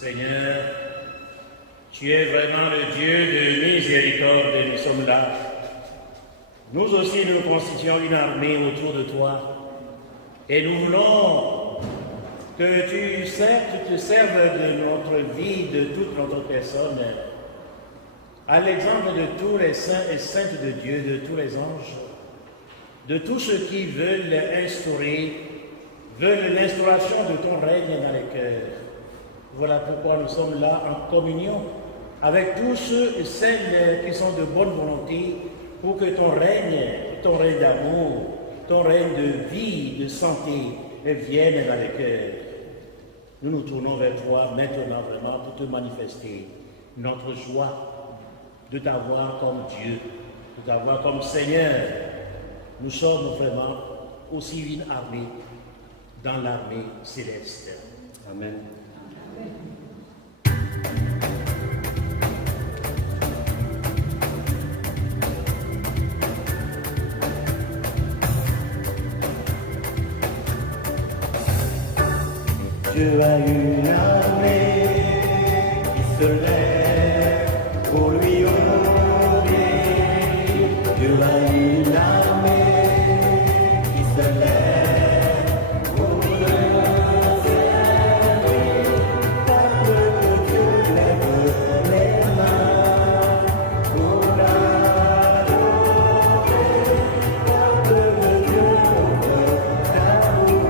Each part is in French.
Seigneur, tu es vraiment le Dieu de miséricorde et nous sommes là. Nous aussi nous constituons une armée autour de toi et nous voulons que tu te serves de notre vie, de toute notre personne, à l'exemple de tous les saints et saintes de Dieu, de tous les anges, de tous ceux qui veulent l'instauration de ton règne dans les cœurs. Voilà pourquoi nous sommes là en communion avec tous ceux et celles qui sont de bonne volonté pour que ton règne d'amour, ton règne de vie, de santé vienne dans les cœurs. Nous nous tournons vers toi maintenant vraiment pour te manifester notre joie de t'avoir comme Dieu, de t'avoir comme Seigneur. Nous sommes vraiment aussi une armée dans l'armée céleste. Amen. Dieu a une armée qui se lève pour lui honorer. Dieu a une armée qui se lève pour le servir. Peuple de Dieu lève les mains pour l'adorer. Peuple de Dieu, on veut t'amour.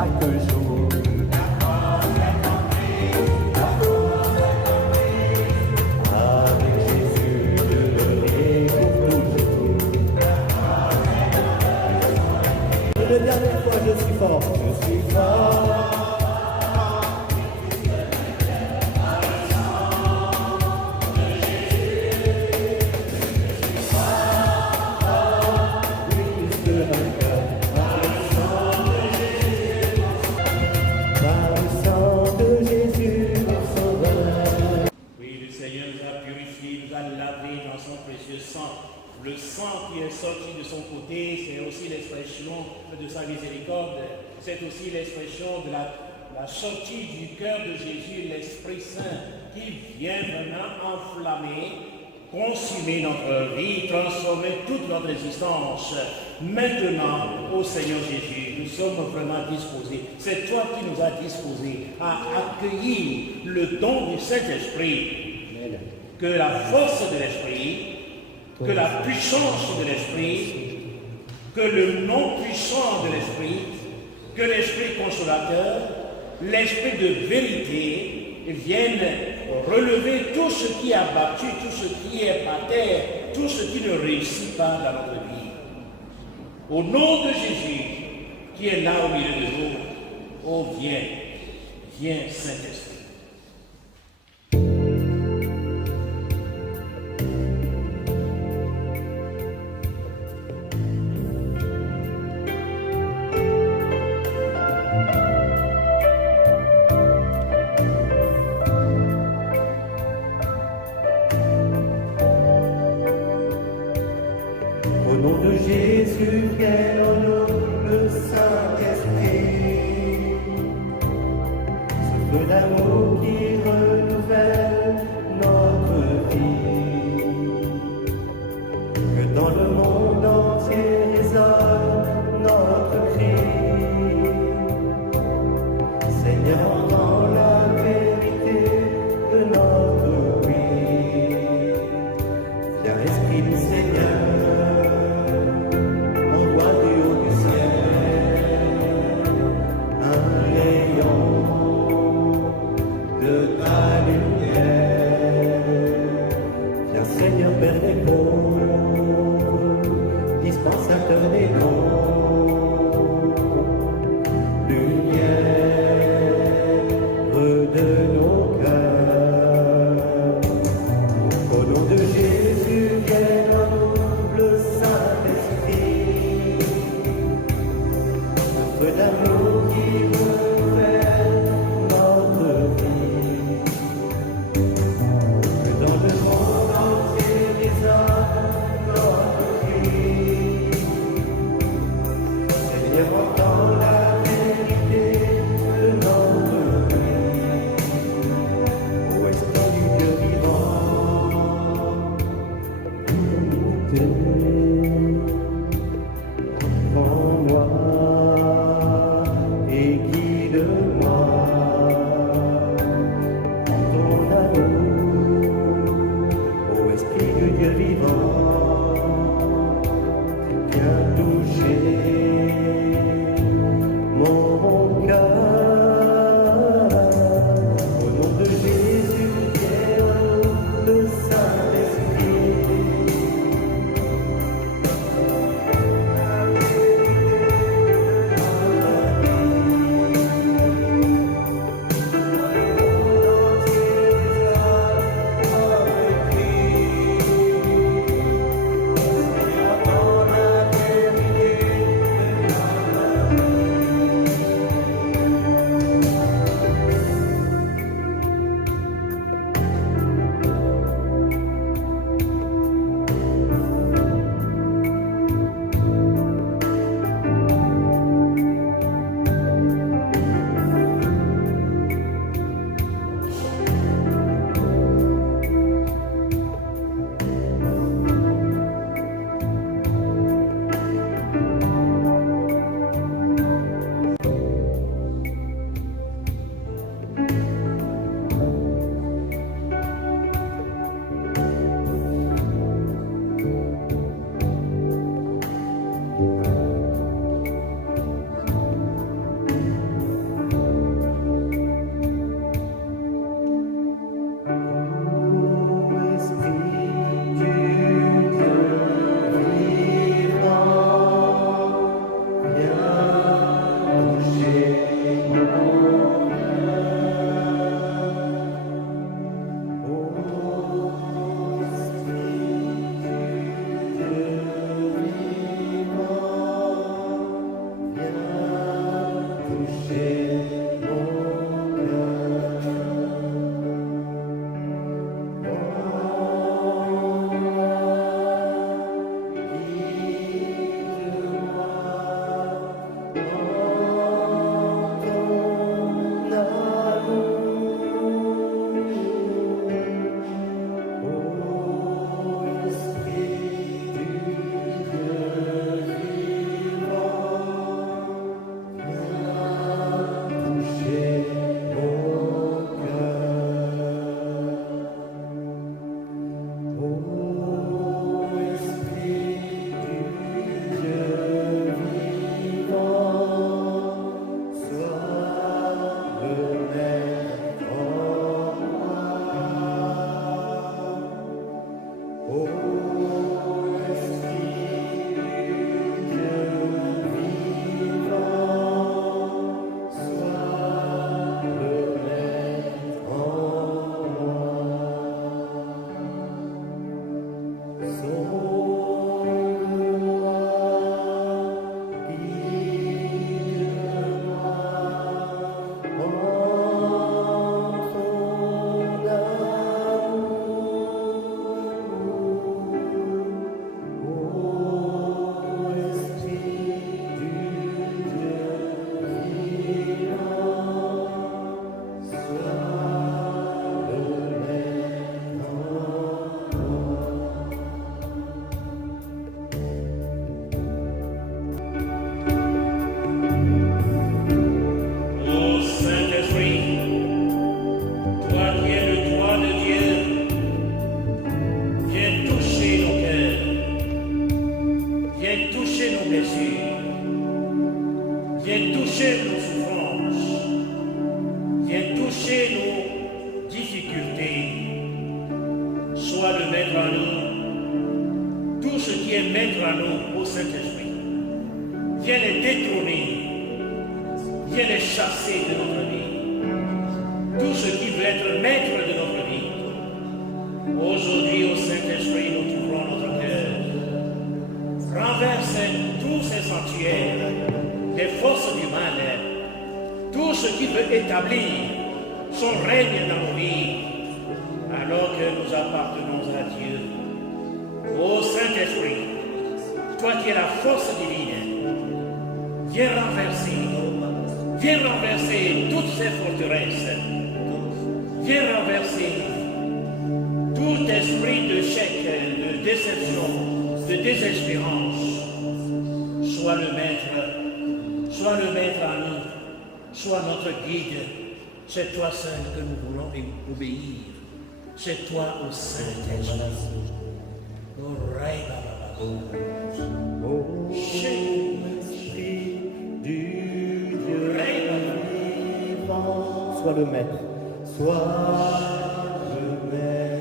chaque jour. Avec Jésus, je l'ai pour toujours. La dernière fois, je suis fort, je suis fort. Oui, le Seigneur nous a purifiés, nous a lavés dans son précieux sang. Le sang qui est sorti de son côté, c'est aussi l'expression de sa miséricorde. C'est aussi l'expression de la sortie du cœur de Jésus, l'Esprit Saint, qui vient vraiment enflammer, consumer notre vie, transformer toute notre existence. Maintenant, ô Seigneur Jésus, nous sommes vraiment disposés. C'est toi qui nous as disposés à accueillir le don du Saint-Esprit. Que la force de l'Esprit, que la puissance de l'Esprit, que le nom puissant de l'Esprit, que l'Esprit consolateur, l'Esprit de vérité viennent relever tout ce qui est abattu, tout ce qui est par terre, tout ce qui ne réussit pas dans notre vie. Au nom de Jésus, qui est là au milieu de nous, oh viens, viens Saint-Esprit. Au nom de Jésus, viens en nous le Saint-Esprit. Souffle d'amour qui renouvelle notre vie. Que dans le monde entier résonne notre cri. Seigneur, entends la vérité de notre oui. Viens, Esprit du Seigneur. Seigneur, Père des pauvres, dispensateur des dons, lumière de nos cœurs. Au nom de Jésus, viens en nous le Saint-Esprit, notre d'amour qui renouvelle notre vie. Que dans le monde entier, Seigneur, entends la vérité de notre vie. Ô Esprit du Dieu vivant, prends-moi et guide-moi en ton amour. Ô Esprit du Dieu vivant, viens toucher C'est toi seul que nous voulons obéir. C'est toi au Saint-Esprit. Esprit du Dieu vivant, sois le maître, sois le maître.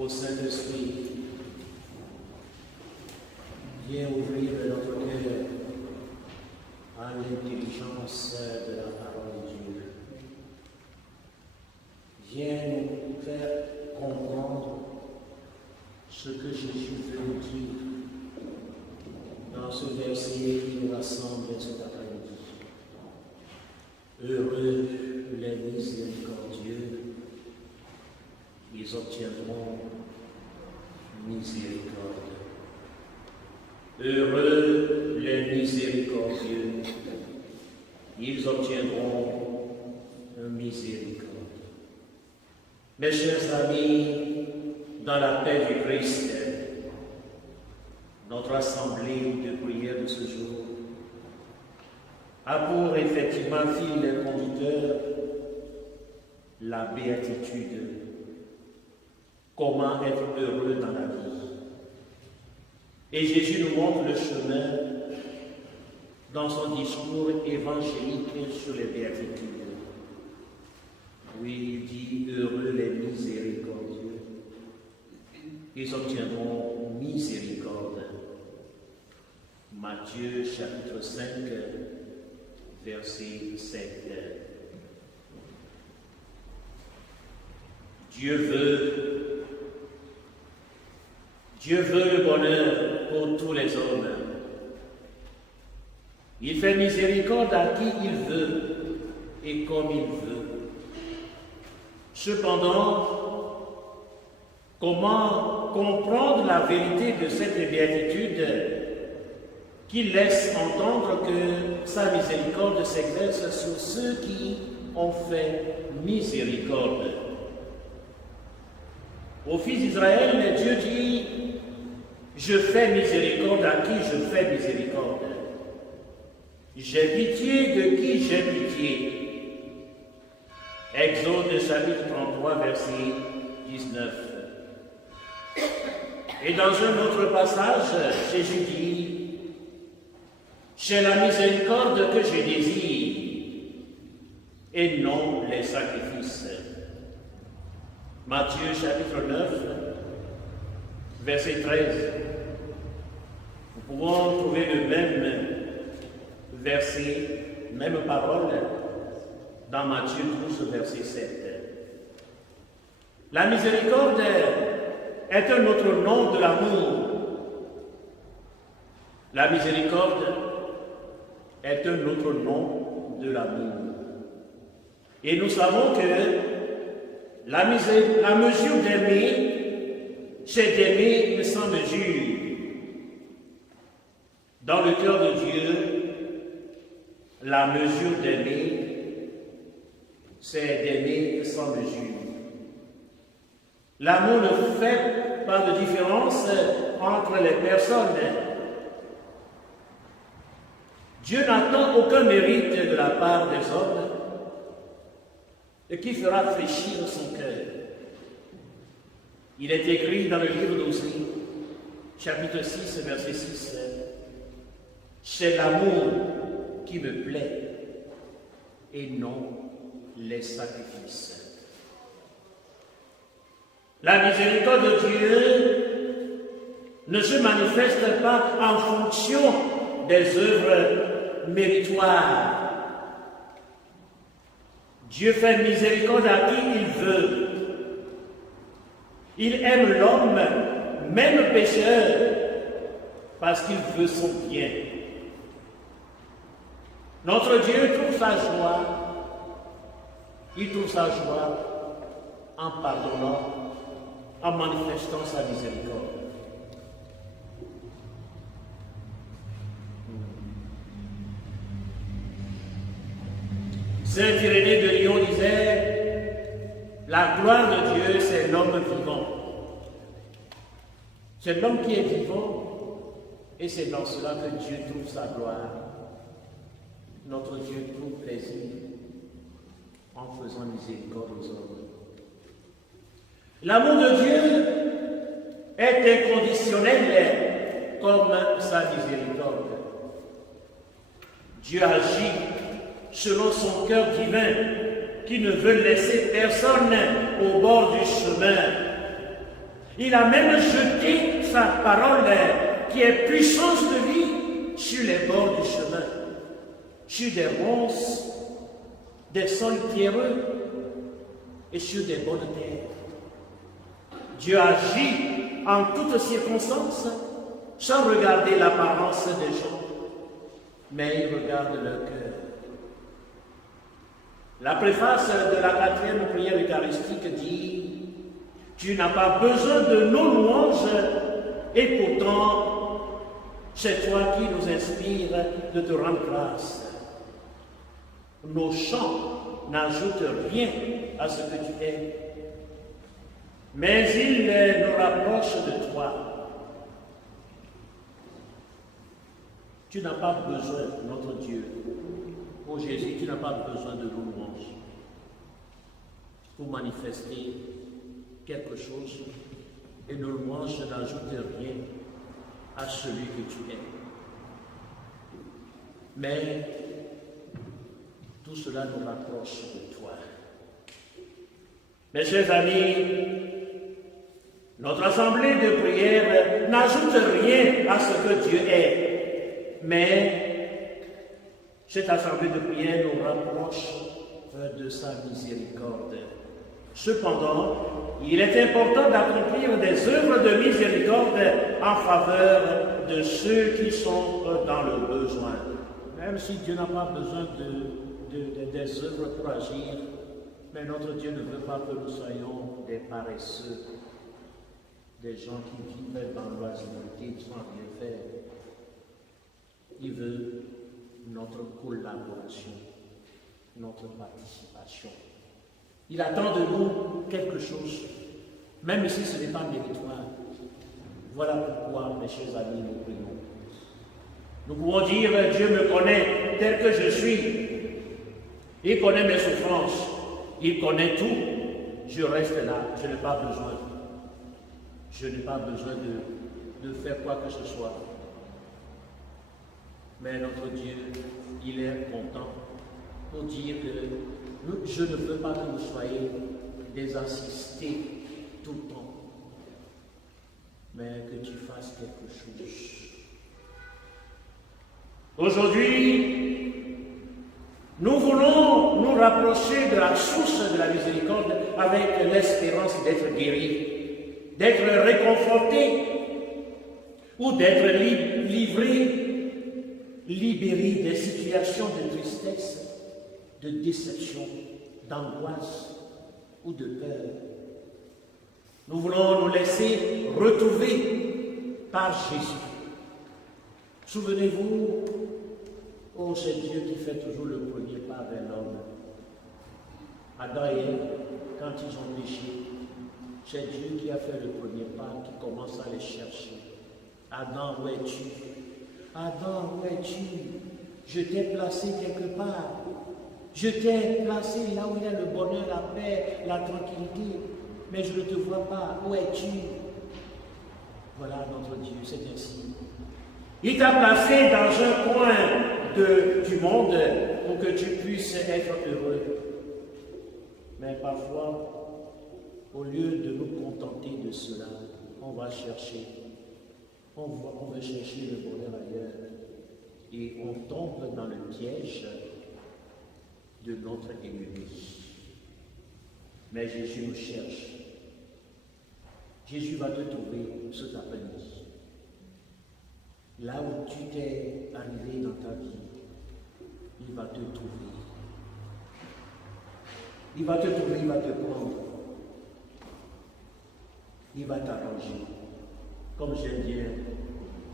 au Saint-Esprit, viens ouvrir notre cœur à l'intelligence de la parole de Dieu. Viens nous faire comprendre ce que Jésus veut nous dire dans ce verset qui nous rassemble cet après-midi. Heureux les miséricordieux, ils obtiendront miséricorde. Heureux les miséricordieux, ils obtiendront miséricorde. Mes chers amis, dans la paix du Christ, notre assemblée de prière de ce jour a pour effectivement fil conducteur la béatitude. Comment être heureux dans la vie. Et Jésus nous montre le chemin dans son discours évangélique sur les béatitudes. Oui, il dit heureux les miséricordieux, ils obtiendront miséricorde. Matthieu chapitre 5, verset 7. Dieu veut le bonheur pour tous les hommes. Il fait miséricorde à qui il veut et comme il veut. Cependant, comment comprendre la vérité de cette béatitude qui laisse entendre que sa miséricorde s'exerce sur ceux qui ont fait miséricorde? Au fils d'Israël, Dieu dit « Je fais miséricorde à qui je fais miséricorde. J'ai pitié de qui j'ai pitié. » Exode chapitre 33, verset 19. Et dans un autre passage, Jésus dit « C'est la miséricorde que je désire, et non les sacrifices. » Matthieu chapitre 9, verset 13. Nous pouvons trouver le même verset, même parole, dans Matthieu 12, verset 7. La miséricorde est un autre nom de l'amour. La miséricorde est un autre nom de l'amour. Et nous savons que la mesure d'aimer, c'est d'aimer sans mesure. Dans le cœur de Dieu, la mesure d'aimer, c'est d'aimer sans mesure. L'amour ne fait pas de différence entre les personnes. Dieu n'attend aucun mérite de la part des hommes et qui fera fléchir son cœur. Il est écrit dans le livre d'Osée, chapitre 6, verset 6, « C'est l'amour qui me plaît et non les sacrifices. » La miséricorde de Dieu ne se manifeste pas en fonction des œuvres méritoires. Dieu fait miséricorde à qui il veut. Il aime l'homme, même pécheur, parce qu'il veut son bien. Notre Dieu trouve sa joie. Il trouve sa joie en pardonnant, en manifestant sa miséricorde. Saint Irénée de Lyon disait « La gloire de Dieu, c'est l'homme vivant. » C'est l'homme qui est vivant, et c'est dans cela que Dieu trouve sa gloire. Notre Dieu trouve plaisir en faisant miséricorde aux hommes. L'amour de Dieu est inconditionnel comme sa miséricorde. Dieu agit selon son cœur divin, qui ne veut laisser personne au bord du chemin. Il a même jeté sa parole qui est puissance de vie sur les bords du chemin, sur des ronces, des sols pierreux et sur des bonnes terres. Dieu agit en toutes circonstances sans regarder l'apparence des gens, mais il regarde leur cœur. La préface de la 4e prière eucharistique dit « Tu n'as pas besoin de nos louanges et pourtant c'est toi qui nous inspires de te rendre grâce. Nos chants n'ajoutent rien à ce que tu es, mais ils nous rapprochent de toi. Tu n'as pas besoin, notre Dieu, ô Jésus, tu n'as pas besoin de nos louanges pour manifester quelque chose, et nos louanges n'ajoutent rien à celui que tu es. Mais tout cela nous rapproche de toi. Mes chers amis, notre assemblée de prière n'ajoute rien à ce que Dieu est, mais cette assemblée de prière nous rapproche de sa miséricorde. Cependant, il est important d'accomplir des œuvres de miséricorde en faveur de ceux qui sont dans le besoin. Même si Dieu n'a pas besoin des œuvres pour agir, mais notre Dieu ne veut pas que nous soyons des paresseux, des gens qui vivent dans l'oisiveté sans rien faire. Il veut notre collaboration, notre participation. Il attend de nous quelque chose, même si ce n'est pas méritoire. Voilà pourquoi, mes chers amis, nous prions. Nous pouvons dire, Dieu me connaît tel que je suis. Il connaît mes souffrances. Il connaît tout. Je reste là. Je n'ai pas besoin. Je n'ai pas besoin de faire quoi que ce soit. Mais notre Dieu, il est content pour dire que je ne veux pas que vous soyez des assistés tout le temps, mais que tu fasses quelque chose. Aujourd'hui, nous voulons nous rapprocher de la source de la miséricorde avec l'espérance d'être guéris, d'être réconfortés ou d'être libérés des situations de tristesse, de déception, d'angoisse ou de peur. Nous voulons nous laisser retrouver par Jésus. Souvenez-vous, oh, c'est Dieu qui fait toujours le premier pas vers l'homme. Adam et Ève, quand ils ont péché, c'est Dieu qui a fait le premier pas, qui commence à les chercher. Adam, où es-tu? Adam, où es-tu? Je t'ai placé quelque part. Je t'ai placé là où il y a le bonheur, la paix, la tranquillité, mais je ne te vois pas. Où es-tu? Voilà notre Dieu, c'est ainsi. Il t'a placé dans un coin du monde pour que tu puisses être heureux. Mais parfois, au lieu de nous contenter de cela, on va chercher. On veut chercher le bonheur ailleurs. Et on tombe dans le piège de notre ennemi. Mais Jésus nous cherche. Jésus va te trouver cet après-midi. Là où tu t'es arrivé dans ta vie, il va te trouver. Il va te trouver, il va te prendre. Il va t'arranger. Comme j'aime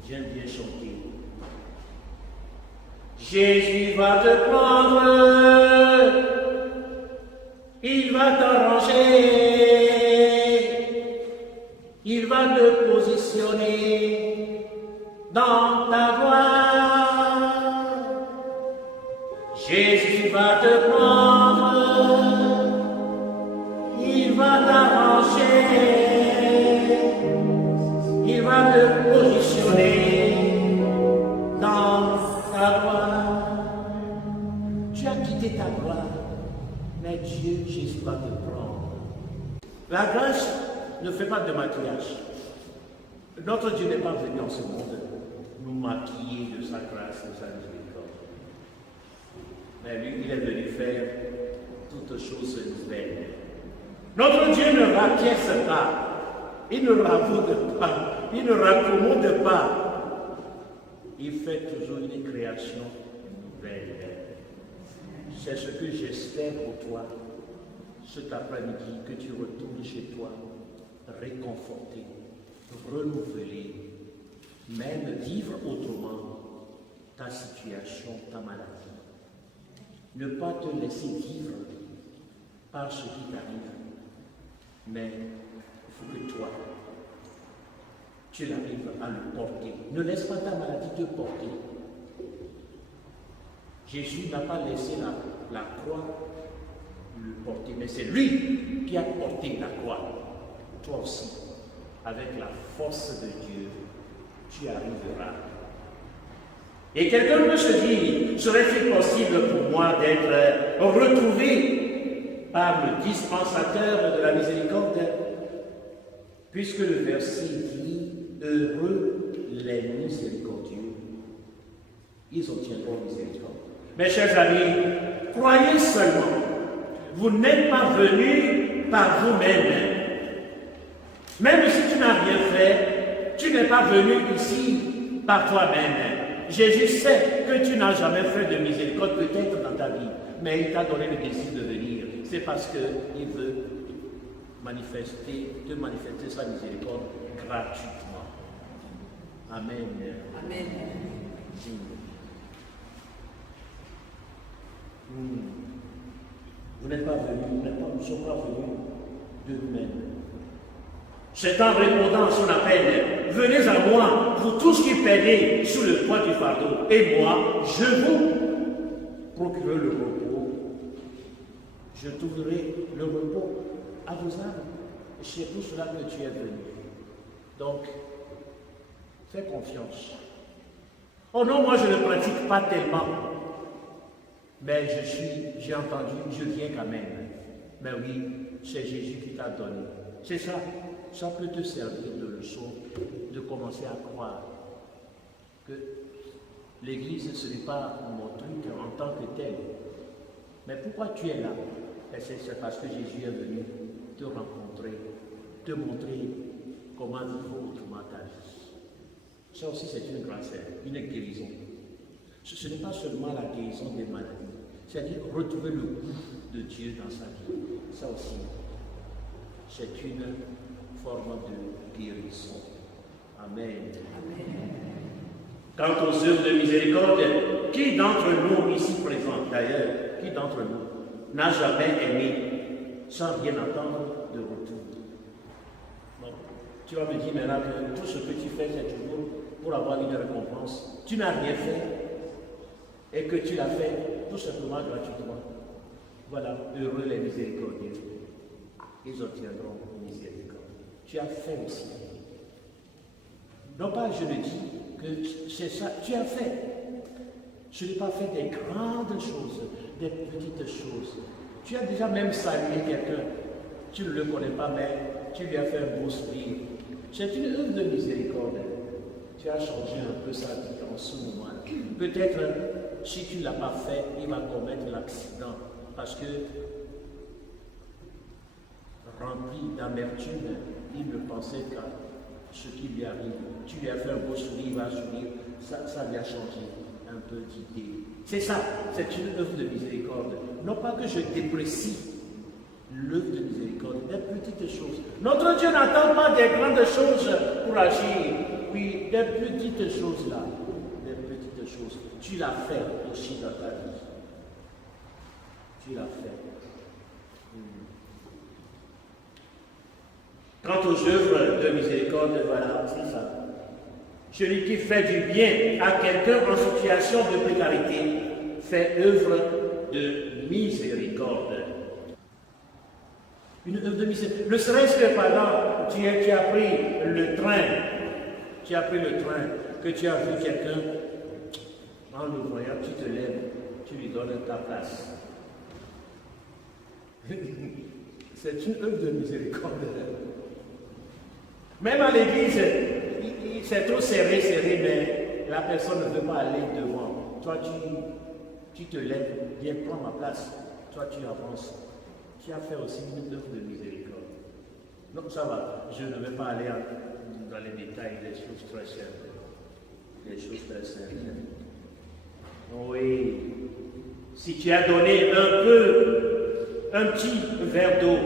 bien chanter. Jésus va te prendre, il va t'arranger, il va te positionner dans ta gloire. Jésus va te prendre, il va t'arranger, il va te positionner dans ta gloire. Tu as quitté ta gloire, mais Dieu, Jésus va te prendre. La grâce ne fais pas de maquillage. Notre Dieu n'est pas venu en ce monde nous maquiller de sa grâce, de sa miséricorde. Mais lui, il est venu faire toutes choses nouvelles. Notre Dieu ne rapièce pas, il ne ravaude pas, il ne raccommode pas. Il fait toujours une création nouvelle. C'est ce que j'espère pour toi cet après-midi, que tu retournes chez toi réconforté, renouvelé, même vivre autrement ta situation, ta maladie. Ne pas te laisser vivre par ce qui t'arrive, mais il faut que toi, tu arrives à le porter. Ne laisse pas ta maladie te porter. Jésus n'a pas laissé la croix le porter, mais c'est lui qui a porté la croix. Toi aussi, avec la force de Dieu, tu arriveras. Et quelqu'un peut se dire, serait-il possible pour moi d'être retrouvé par le dispensateur de la miséricorde? Puisque le verset dit, heureux les miséricordieux, ils obtiendront miséricorde. Mes chers amis, croyez seulement, vous n'êtes pas venus par vous-même. Même si tu n'as rien fait, tu n'es pas venu ici par toi-même. Jésus sait que tu n'as jamais fait de miséricorde, peut-être dans ta vie, mais il t'a donné le désir de venir. C'est parce qu'il veut te manifester sa miséricorde gratuitement. Amen. Amen. Vous n'êtes pas venus, nous ne sommes pas venus de nous-mêmes. C'est en répondant à son appel, venez à moi, vous tous qui peinez sous le poids du fardeau, et moi, je vous procurerai le repos. Je trouverai le repos à vos âmes. C'est pour cela que tu es venu. Donc, fais confiance. Oh non, moi je ne pratique pas tellement. Mais j'ai entendu, je viens quand même. Mais oui, c'est Jésus qui t'a donné. C'est ça. Ça peut te servir de leçon, de commencer à croire que l'Église, ce n'est pas mon truc en tant que tel. Mais pourquoi tu es là? C'est parce que Jésus est venu te rencontrer, te montrer comment vivre autrement ta vie. Ça aussi, c'est une grâce, une guérison. Ce n'est pas seulement la guérison des maladies, c'est-à-dire retrouver le goût de Dieu dans sa vie. Ça aussi, c'est une forme de guérison. Amen. Amen. Quant aux œuvres de miséricorde, qui d'entre nous ici présents d'ailleurs, qui d'entre nous n'a jamais aimé sans rien attendre de retour? Bon, tu vas me dire maintenant que tout ce que tu fais, c'est toujours pour avoir une récompense. Tu n'as rien fait et que tu l'as fait tout simplement gratuitement. Voilà, heureux les miséricordieux. Ils obtiendront miséricorde. Tu as fait aussi. Non pas je le dis que c'est ça, tu as fait. Je n'ai pas fait des grandes choses, des petites choses. Tu as déjà même salué quelqu'un. Tu ne le connais pas, mais tu lui as fait un beau sourire. C'est une œuvre de miséricorde. Tu as changé un peu sa vie en ce moment. Peut-être, si tu ne l'as pas fait, il va commettre l'accident. Parce que, rempli d'amertume, il ne pensait qu'à ce qui lui arrive. Tu lui as fait un beau sourire, il va sourire. Ça lui a changé un peu d'idée. C'est ça, c'est une œuvre de miséricorde. Non pas que je déprécie l'œuvre de miséricorde, des petites choses. Notre Dieu n'attend pas des grandes choses pour agir. Oui, des petites choses là, des petites choses. Tu l'as fait aussi dans ta vie. Tu l'as fait. Quant aux œuvres de miséricorde, voilà, c'est ça. Celui qui fait du bien à quelqu'un en situation de précarité fait œuvre de miséricorde. Une œuvre de miséricorde. Ne serait-ce que pendant tu as pris le train, que tu as vu quelqu'un, en le voyant, tu te lèves, tu lui donnes ta place. C'est une œuvre de miséricorde. Même à l'église, c'est trop serré, mais la personne ne veut pas aller devant. Toi, tu te lèves, viens prendre ma place. Toi, tu avances. Tu as fait aussi une œuvre de miséricorde. Donc ça va, je ne vais pas aller dans les détails des choses très simples. Des choses très simples. Oui. Si tu as donné un petit verre d'eau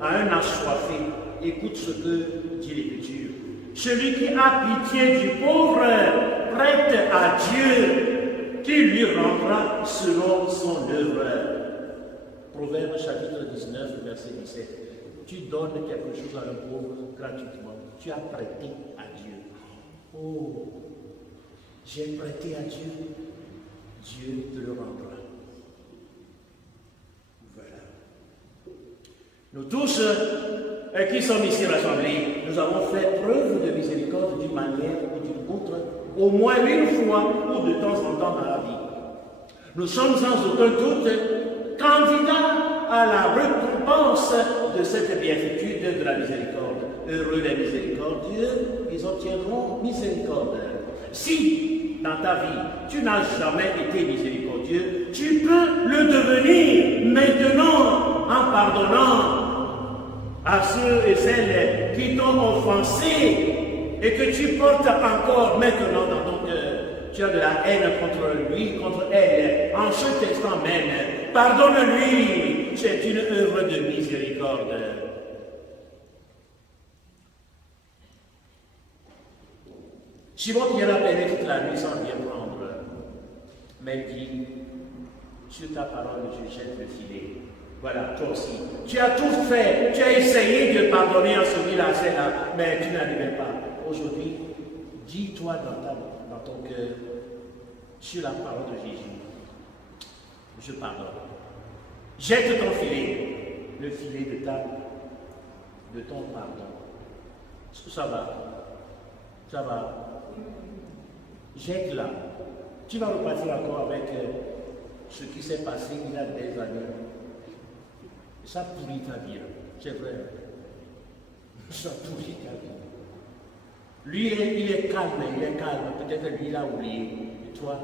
à un assoiffé, écoute ce que dit l'Écriture. Celui qui a pitié du pauvre prête à Dieu, qui lui rendra selon son œuvre. Proverbe chapitre 19, verset 17. Tu donnes quelque chose à un pauvre gratuitement. Tu as prêté à Dieu. Oh, j'ai prêté à Dieu. Dieu te le rendra. Voilà. Nous tous qui sommes ici rassemblés, nous avons fait preuve de miséricorde d'une manière ou d'une autre, au moins une fois ou de temps en temps dans la vie. Nous sommes sans aucun doute candidats à la récompense de cette béatitude de la miséricorde. Heureux les miséricordieux, ils obtiendront miséricorde. Si, dans ta vie, tu n'as jamais été miséricordieux, tu peux le devenir maintenant en pardonnant à ceux et celles qui t'ont offensé et que tu portes encore maintenant dans ton cœur. Tu as de la haine contre lui, contre elle. En cet instant même, pardonne-lui. C'est une œuvre de miséricorde. Simon-Pierre a pénétré toute la nuit sans rien prendre. Mais dit, sur ta parole, je jette le filet. Voilà, toi aussi. Tu as tout fait. Tu as essayé de pardonner à celui-là, celle-là, mais tu n'arrivais pas. Aujourd'hui, dis-toi dans ton cœur, sur la parole de Jésus, je pardonne. Jette ton filet, le filet de ton pardon. Ça va. Jette-la. Tu vas repartir encore avec ce qui s'est passé il y a des années. Ça pourrit ta vie, c'est vrai. Ça pourrit ta vie. Lui, il est calme. Peut-être lui, il a oublié. Et toi,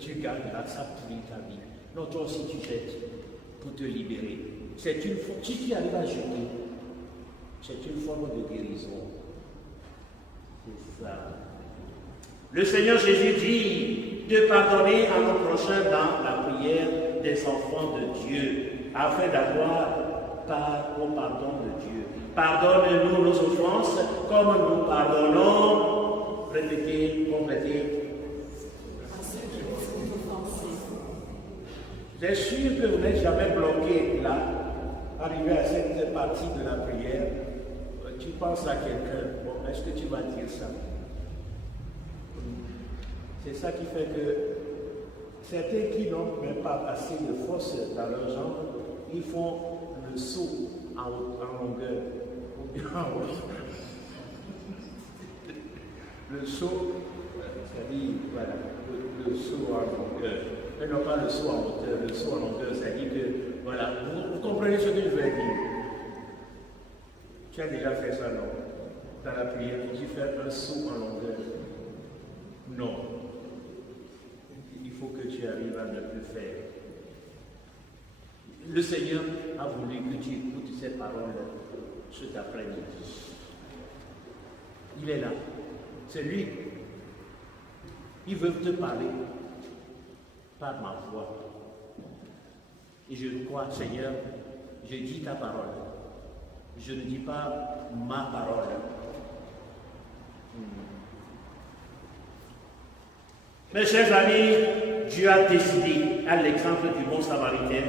tu garderas, ça pourrit ta vie. Non, toi aussi, tu jettes pour te libérer. C'est une forme, si tu arrives à jeter, c'est une forme de guérison. C'est ça. Le Seigneur Jésus dit de pardonner à nos prochains dans la prière des enfants de Dieu, afin d'avoir part au pardon de Dieu. Pardonne-nous nos offenses, comme nous pardonnons. Répétez, complétez. J'ai sûr que vous n'êtes jamais bloqué là, arrivé à cette partie de la prière. Tu penses à quelqu'un, bon, est-ce que tu vas dire ça? C'est ça qui fait que certains qui n'ont même pas assez de force dans leurs jambes, ils font le saut en longueur. Le saut, c'est-à-dire, voilà, le saut en longueur. Mais non pas le saut en hauteur, le saut en longueur, c'est-à-dire que, voilà, vous comprenez ce que je veux dire. Tu as déjà fait ça, non? Dans la prière, tu fais un saut en longueur. Non. Il faut que tu arrives à ne plus faire. Le Seigneur a voulu que tu écoutes ces paroles cet après-midi. Il est là. C'est lui. Il veut te parler par ma voix. Et je crois, Seigneur, je dis ta parole. Je ne dis pas ma parole. Mes chers amis, Dieu a décidé, à l'exemple du bon samaritain,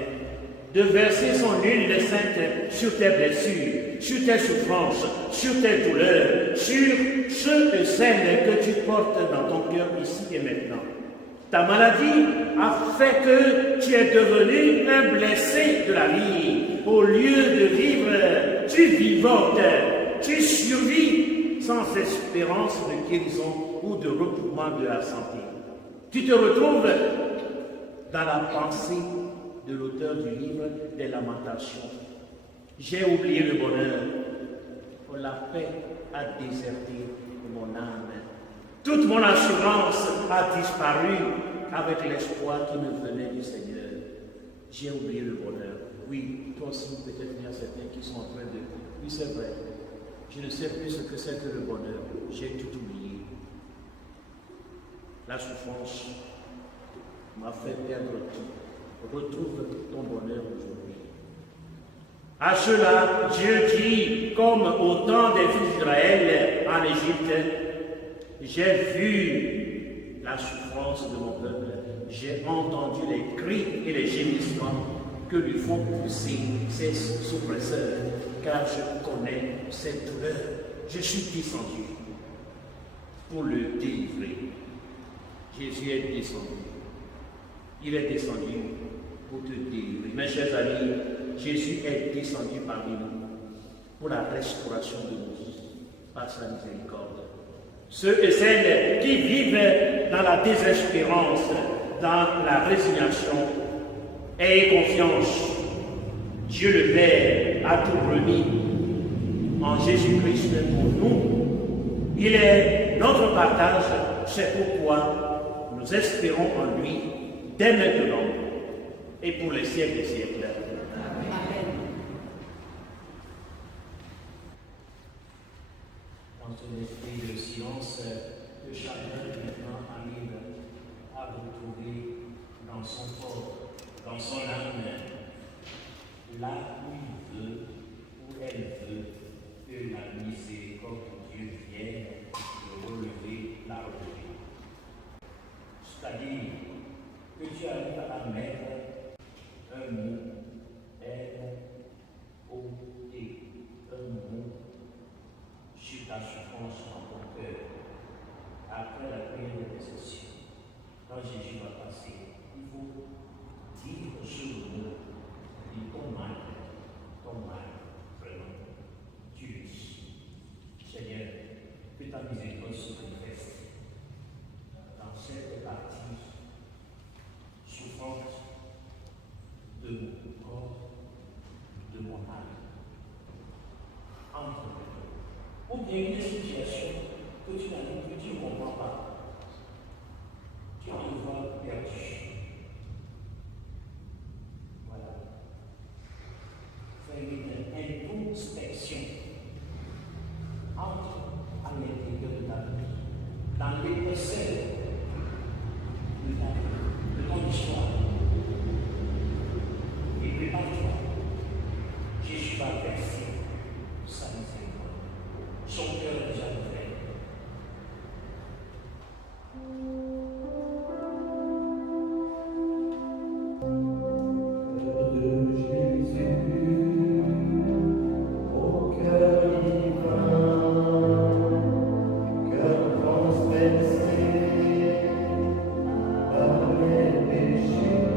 de verser son huile sainte sur tes blessures, sur tes souffrances, sur tes douleurs, sur ceux et celles que tu portes dans ton cœur ici et maintenant. Ta maladie a fait que tu es devenu un blessé de la vie. Au lieu de vivre, tu vivotes, tu survis sans espérance de guérison ou de recouvrement de la santé. Tu te retrouves dans la pensée de l'auteur du livre des Lamentations. J'ai oublié le bonheur la paix a déserté mon âme. Toute mon assurance a disparu avec l'espoir qui me venait du Seigneur. J'ai oublié le bonheur. Oui, toi aussi, peut-être il y a certains qui sont en train de... Oui, c'est vrai. Je ne sais plus ce que c'est que le bonheur. J'ai tout oublié. La souffrance m'a fait perdre tout. Retrouve ton bonheur aujourd'hui. À cela, Dieu dit, comme au temps des fils d'Israël en Égypte, j'ai vu la souffrance de mon peuple, j'ai entendu les cris et les gémissements que lui font pousser ses oppresseurs, car je connais cette douleur. Je suis descendu pour le délivrer. Jésus est descendu. Il est descendu pour te délivrer. Mes chers amis, Jésus est descendu parmi nous pour la restauration de nos vies par sa miséricorde. Ceux et celles qui vivent dans la désespérance, dans la résignation, ayez confiance. Dieu le Père a tout remis en Jésus-Christ pour nous. Il est notre partage, c'est pourquoi nous espérons en lui dès maintenant et pour les siècles des siècles. Amen. Dans un esprit de silence, que chacun maintenant arrive à retrouver dans son corps, dans son âme, là où il veut, où elle veut, que la miséricorde de Dieu vienne de relever, la relever. C'est-à-dire que tu arrives à mettre un mot, M-O-T, un mot sur ta souffrance dans ton cœur. Après la prière de l'intercession, quand Jésus va passer, il faut dire ce mot, dire ton mal, vraiment, Dieu. Seigneur, que ta miséricorde se manifeste dans cette partie souffrante de mon corps, de mon âme. Entre ou bien une situation que tu ne comprends pas. Tu te vois perdu. Voilà. Fais une introspection. Entre à l'intérieur de ta vie, dans l'épaisseur de ton histoire. Et prépare-toi. Jésus va verser sa miséricorde. Son cœur est déjà ouvert. Transpercé par les péchés.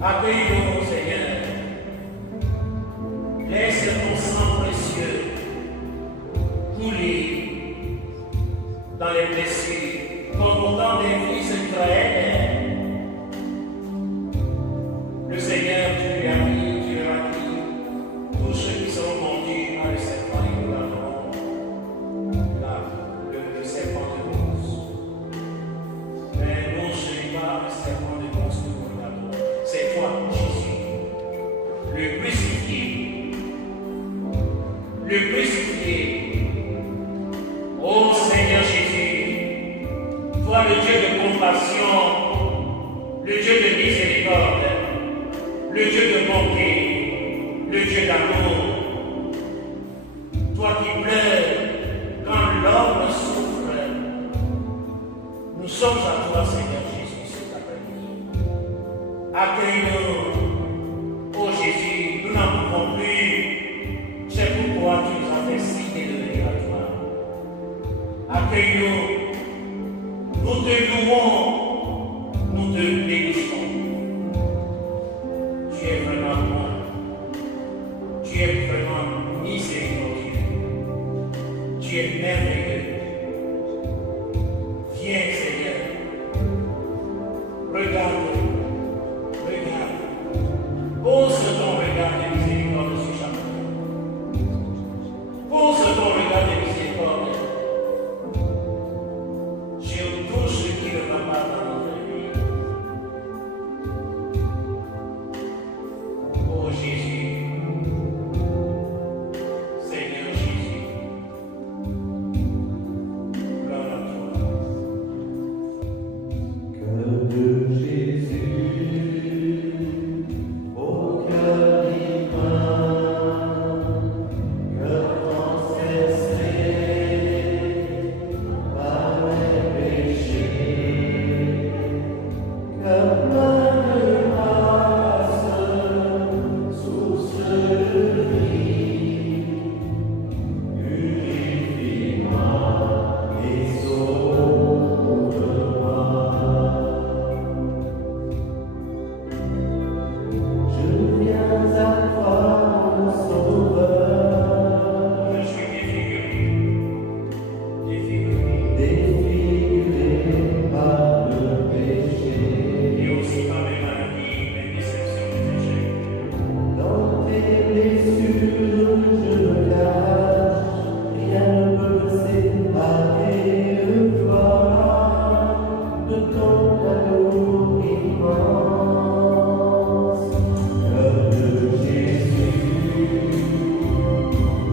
Accueillons, Seigneur, les circonstances précieuses coulées dans les blessures, comportant des fils d'Israël. Le Seigneur, tu lui as dit, tu leur as dit, tous ceux qui seront conduits par le serpent, ils regarderont le serpent de bronze. Mais non, ce n'est pas un serpent de bronze que nous regardons. C'est toi, Jésus, le crucifié. Le crucifié. Ô Seigneur Jésus, toi le Dieu de compassion, le Dieu de miséricorde, le Dieu de bonté, le Dieu d'amour, toi qui pleures quand l'homme souffre, nous sommes à toi, Seigneur Jésus, cet après-midi. Accueille-nous, ô Jésus, nous n'en pouvons plus, c'est pourquoi tu nous as fait signe de venir à toi. Accueille-nous, nous te louons, nous te bénissons. Tu es vraiment bon, tu es vraiment miséricordieux, tu es merveilleux. Viens, Seigneur, regarde, pose ton regard de miséricorde sur chacun. Pose ton regard de miséricorde sur tout ce qui ne va pas dans notre vie. Oh Jésus, Seigneur Jésus, gloire à toi. Cœur de Jésus, au cœur divin, cœur transpercé par les péchés, cœur plein de grâce, source de vie, purifie-moi et sauve-moi. Je viens à toi, mon Sauveur, Je suis défiguré défiguré par le péché. et aussi par mes maladies, mes déceptions, mes échecs. Dans tes blessures, je me cache, rien ne peut me séparer de toi, de ton amour immense. Cœur de Jésus,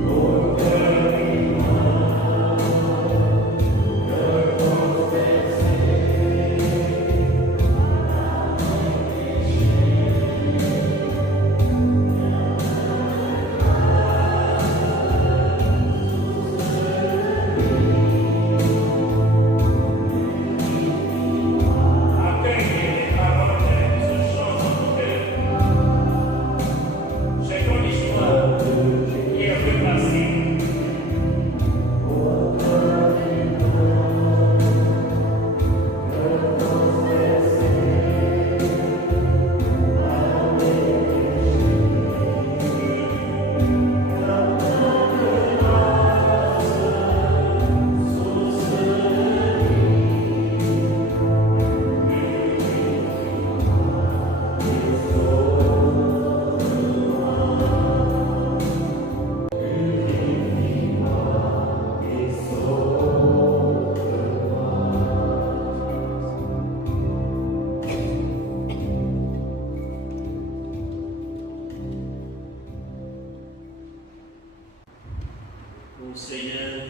au cœur divin, cœur transpercé. Accueille les paroles qui se chantent dans ton cœur. C'est ton histoire qui est repassée. Ô Seigneur,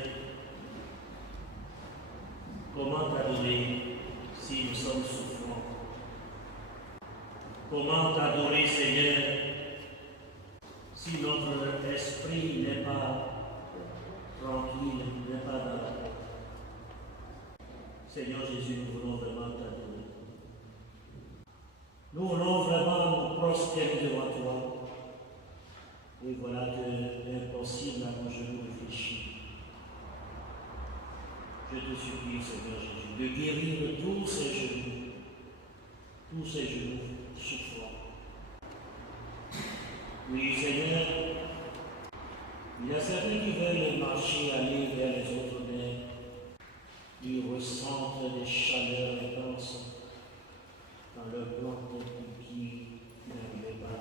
comment t'adorer si nous sommes souffrants? Comment t'adorer, Seigneur, si notre esprit n'est pas tranquille, n'est pas dans la paix? Seigneur Jésus, nous voulons vraiment t'adorer. Nous voulons vraiment nous prosterner devant toi. Et voilà que l'impossible à nos genoux réfléchis. Je te supplie, Seigneur Jésus, de guérir tous ces genoux souffrants. Oui, Seigneur, il y a certains qui veulent marcher, aller vers les autres, mais ils ressentent des chaleurs intenses dans leur plan qui n'arrivaient pas,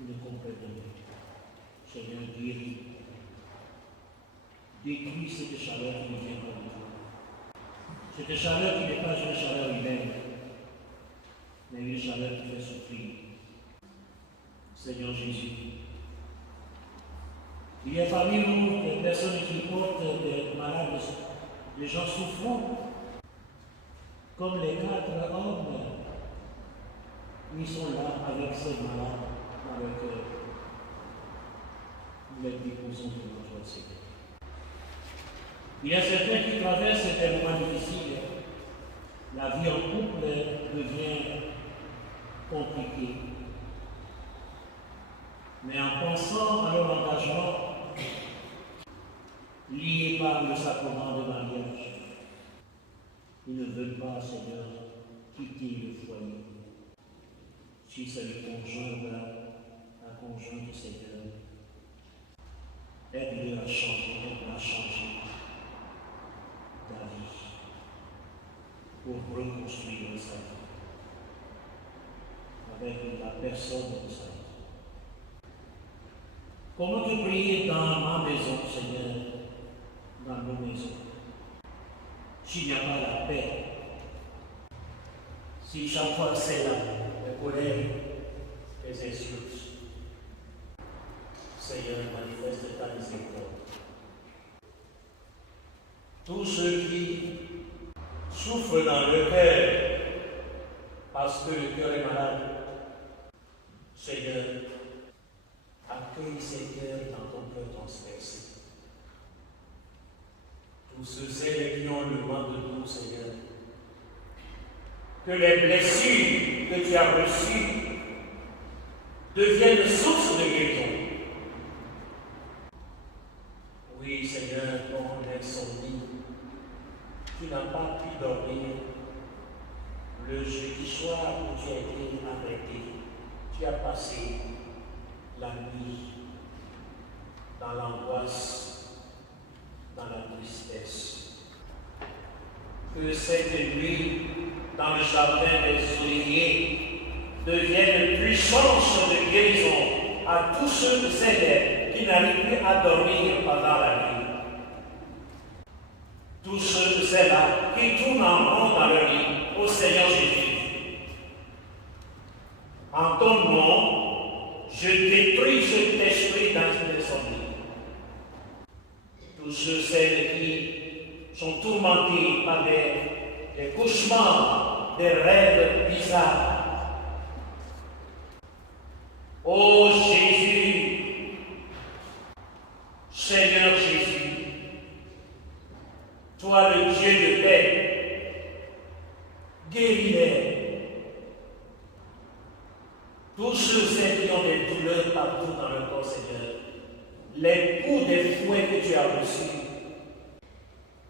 ne comprennent pas. Seigneur, guéris. Détruis cette chaleur qui nous vient comme toi. Cette chaleur qui n'est pas une chaleur humaine, mais une chaleur qui fait souffrir. Seigneur Jésus, il y a parmi nous des personnes qui portent des malades, des gens souffrants, comme les 4 hommes. Ils sont là avec ces malades dans leur cœur. Nous les déposons devant toi, Seigneur. Il y a certains qui traversent des moments difficiles. La vie en couple devient compliquée. Mais en pensant à leur engagement, lié par le sacrement de mariage, ils ne veulent pas, Seigneur, quitter le foyer. Si c'est le conjoint, la conjointe, Seigneur, aide-le à changer, aide-le à changer ta vie pour reconstruire sa vie avec la personne de sa vie. Comment te prier dans ma maison, Seigneur, dans nos maisons, s'il n'y a pas la paix, si chaque fois c'est là, la colère, les insultes, Seigneur, manifeste ta miséricorde. Tous ceux qui souffrent dans le cœur parce que le cœur est malade, Seigneur, accueille ces cœurs dans ton cœur transpercé. Tous ceux qui ont le manque de tout, Seigneur, que les blessures que tu as reçues deviennent source de guérison. Oui, Seigneur, ton insomnie, tu n'as pas pu dormir le jeudi soir où tu as été arrêté. Tu as passé la nuit dans l'angoisse, dans la tristesse. Que cette nuit, dans le jardin des oliviers, devienne puissance de guérison à tous ceux de celles qui n'arrivent plus à dormir pendant la nuit. Tous ceux de celles-là qui tournent en rond dans leur lit, au Seigneur Jésus. En ton nom, je détruis cet esprit d'insomnie. Tous ceux, celles qui sont tourmentés par des cauchemars, des rêves bizarres. Ô Jésus, Seigneur Jésus, toi le Dieu de paix, guéris-les. Tous ceux qui ont des douleurs partout dans le corps, Seigneur, les coups des fouets que tu as reçus,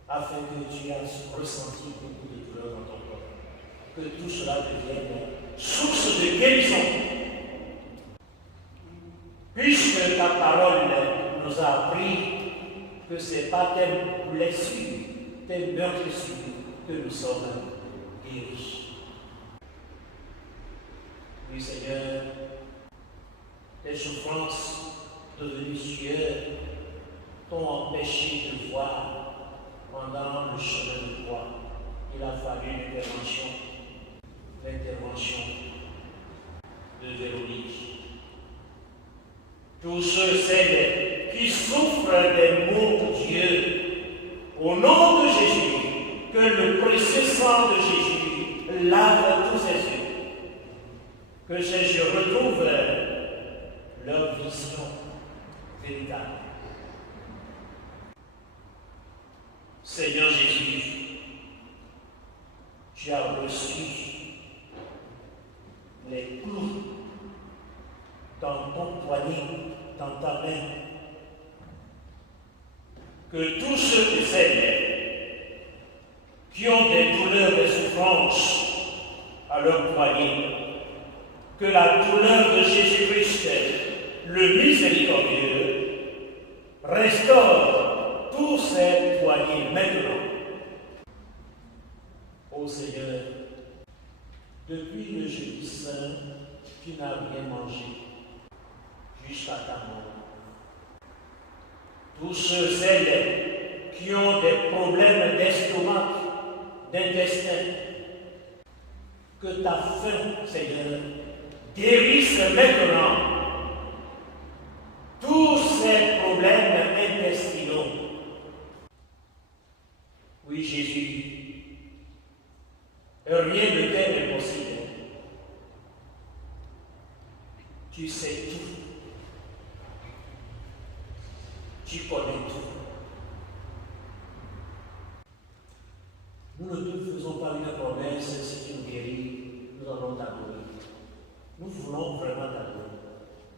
afin que tu aies ressenti beaucoup de douleurs dans ton corps, que tout cela devienne source de guérison. Puisque ta parole nous a appris que ce n'est pas tes blessures, tes meurtrissures que nous sommes guéris. Oui, Seigneur, tes souffrances devenues sueur t'ont empêché de voir pendant le chemin de croix. Il a fallu l'intervention de Véronique. Tous ceux, celles qui souffrent des maux de Dieu, au nom de Jésus, que le précieux sang de Jésus lave tous ces yeux. Que ces yeux retrouvent leur vision véritable. Seigneur Jésus, tu as reçu les clous dans ton poignet, dans ta main. Que tous ceux et celles qui ont des douleurs, des souffrances à leur poignet, que la douleur de Jésus-Christ le miséricordieux, restaure tous ces poignets maintenant. Ô Seigneur, depuis le jeudi saint, tu n'as rien mangé jusqu'à ta mort. Tous ceux, celles qui ont des problèmes d'estomac, d'intestin, que ta faim, Seigneur, guérisse maintenant tous ces problèmes intestinaux. Oui, Jésus, rien ne t'est impossible. Tu sais tout. Tu connais tout. Nous ne te faisons pas une promesse, si tu nous guéris, nous allons t'adorer. Nous voulons vraiment t'adorer.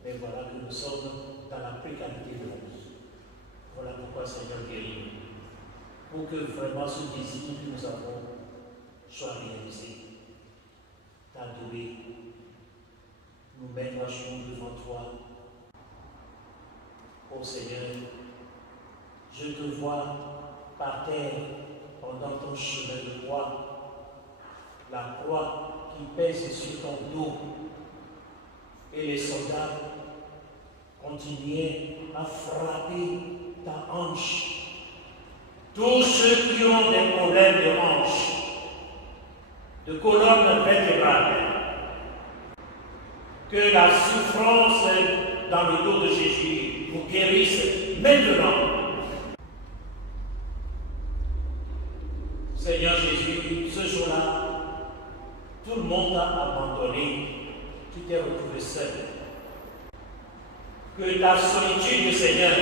Mais voilà que nous sommes dans la précarité de la vie. Voilà pourquoi Seigneur guérit. Pour que vraiment ce désir que nous avons soit réalisé. T'adorer. Nous mettre à genoux devant toi. Ô Seigneur, je te vois par terre pendant ton chemin de croix, la croix qui pèse sur ton dos, et les soldats continuaient à frapper ta hanche. Tous ceux qui ont des problèmes de hanche, de colonne vertébrale, que la souffrance dans le dos de Jésus vous guérisse maintenant. Seigneur Jésus, ce jour-là, tout le monde t'a abandonné, tu t'es retrouvé seul. Que ta solitude, Seigneur,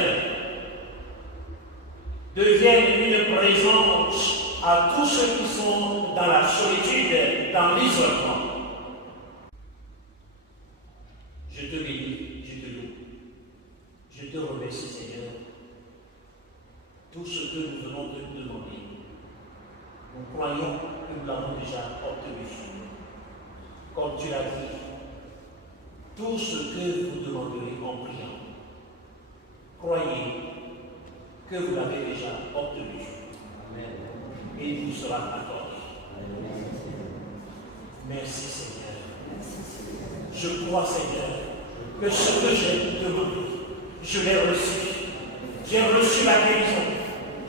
devienne une présence à tous ceux qui sont dans la solitude, dans l'isolement. Je te bénis, je te loue. Je te remercie, Seigneur. Tout ce que nous venons de te demander, nous croyons que nous l'avons déjà obtenu. Comme tu l'as dit, tout ce que vous demanderez en priant, croyez que vous l'avez déjà obtenu. Amen. Et il vous sera accordé. Merci Seigneur. Je crois Seigneur que ce que j'ai demandé, je l'ai reçu. J'ai reçu la guérison.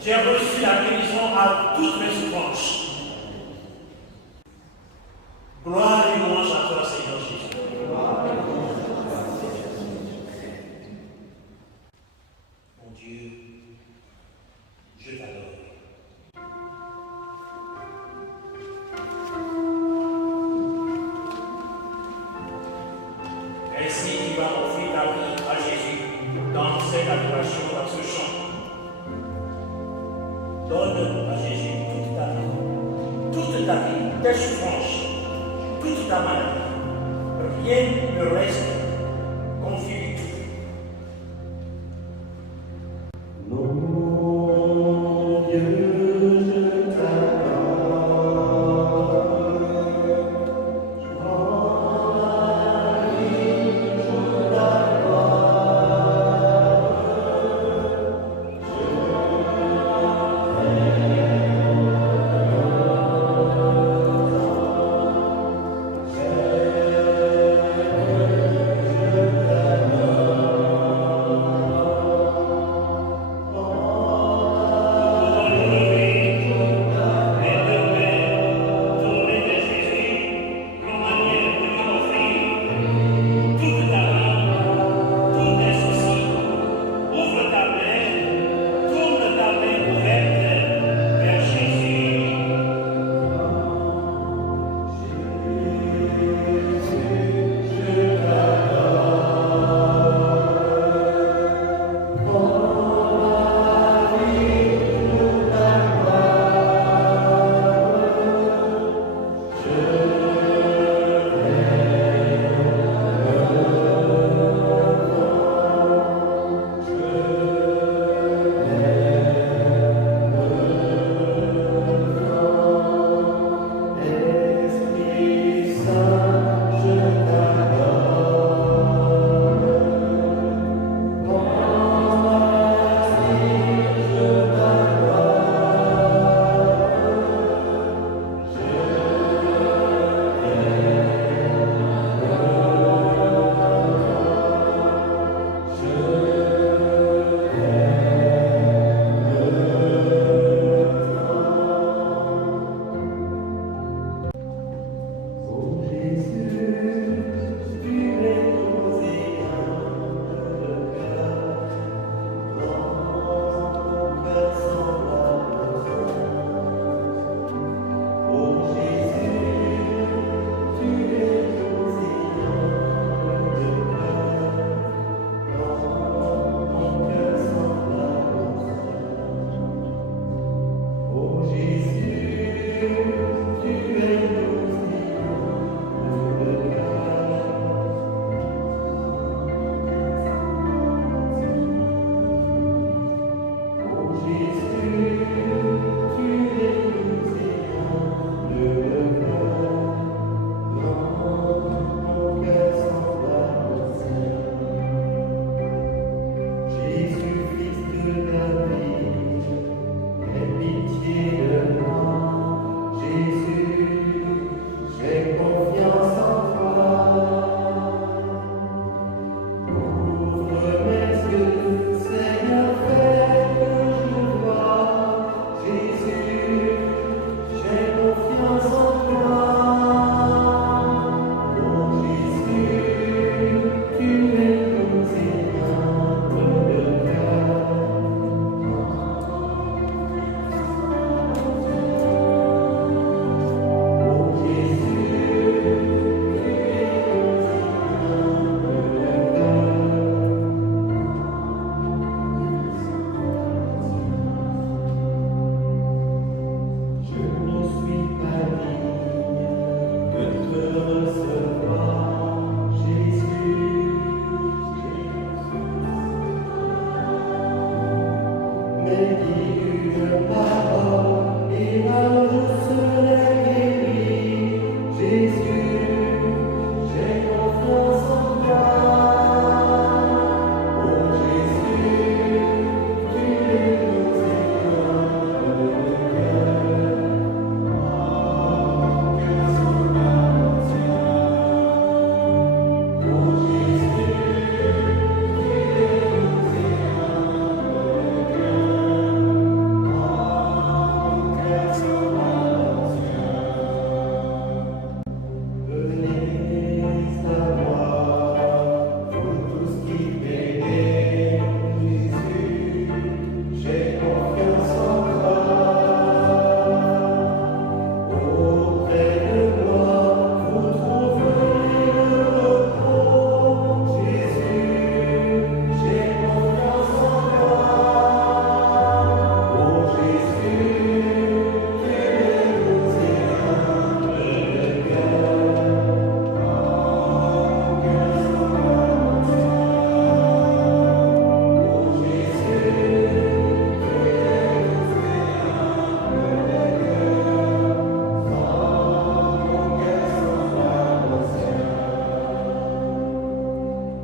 J'ai reçu la guérison à toutes mes souffrances. Gloire et louange à toi, Seigneur Jésus. Mon Dieu, je t'adore. Ainsi, tu vas offrir ta vie à Jésus dans cette adoration, dans ce chant. Donne à Jésus toute ta vie, tes souffrances, toute ta maladie. Rien ne reste, confie tout. Mon Dieu, je t'adore. Je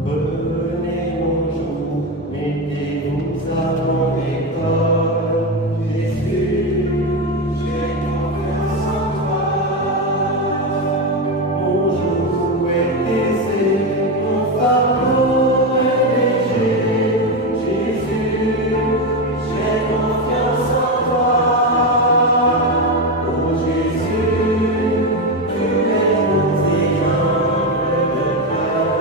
Venez, bonjour, mettez-vous à mon école. Jésus, j'ai confiance en toi. Bonjour, apaisé, mon fardeau est léger. Jésus, j'ai confiance en toi. Oh Jésus, tu es mon triangle de cœur.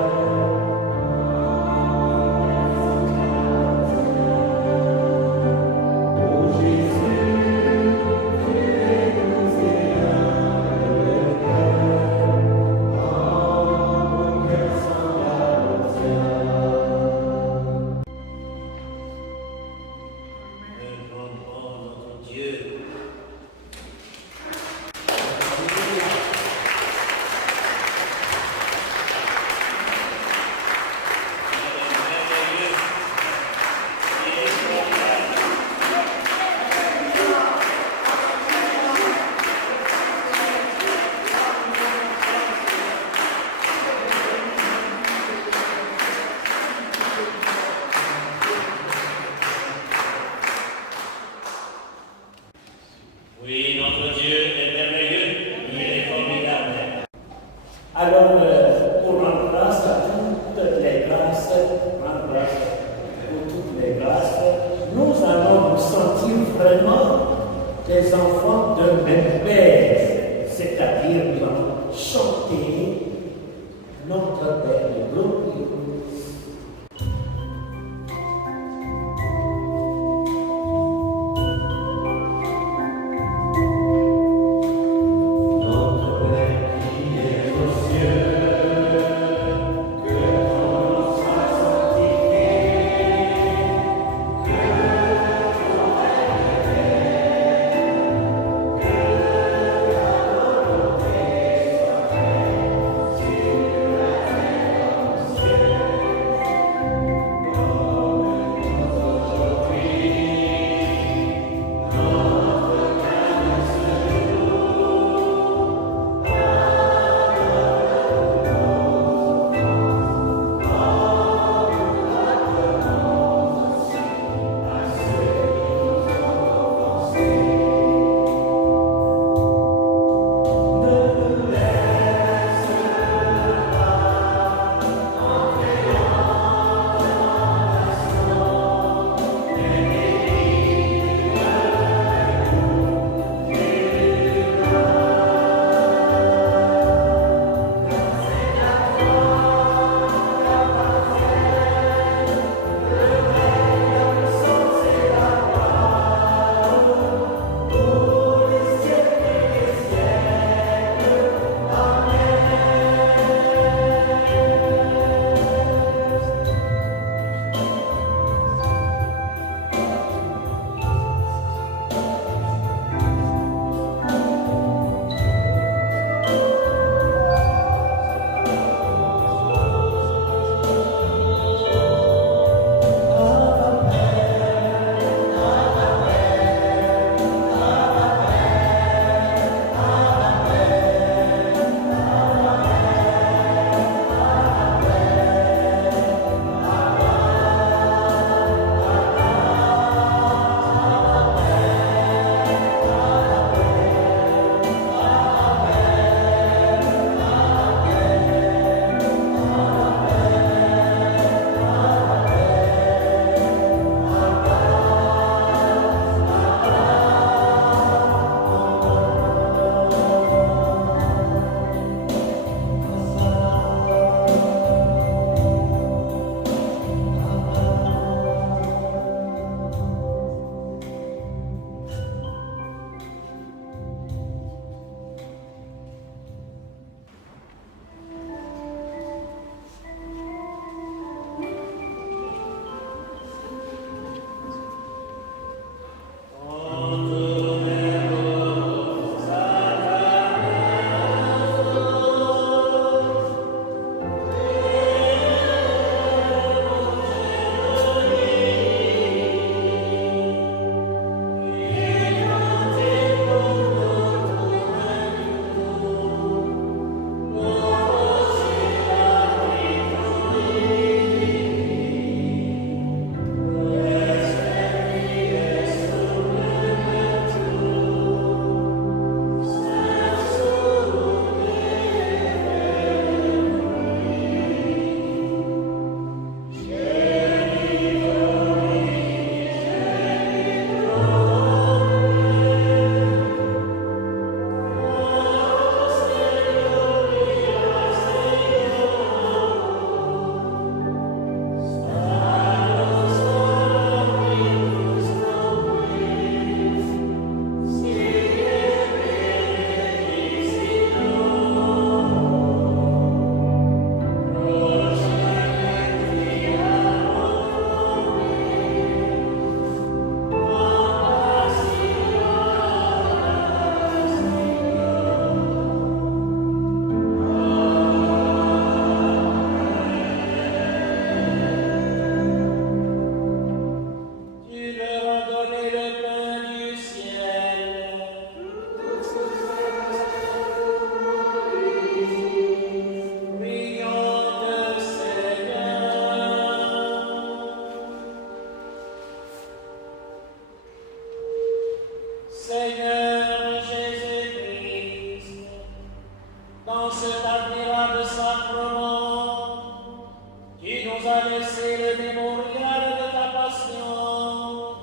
nous as laissé le mémorial de ta passion.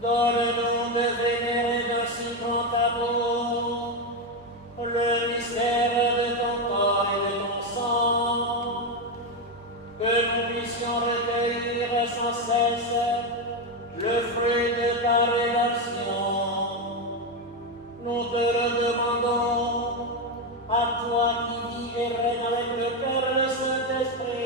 Donne-nous de vénérer d'un si grand amour le mystère de ton corps et de ton sang, que nous puissions recueillir sans cesse le fruit de ta rédemption. Nous te redemandons, à toi qui vis et règnes avec le Père et le Saint-Esprit,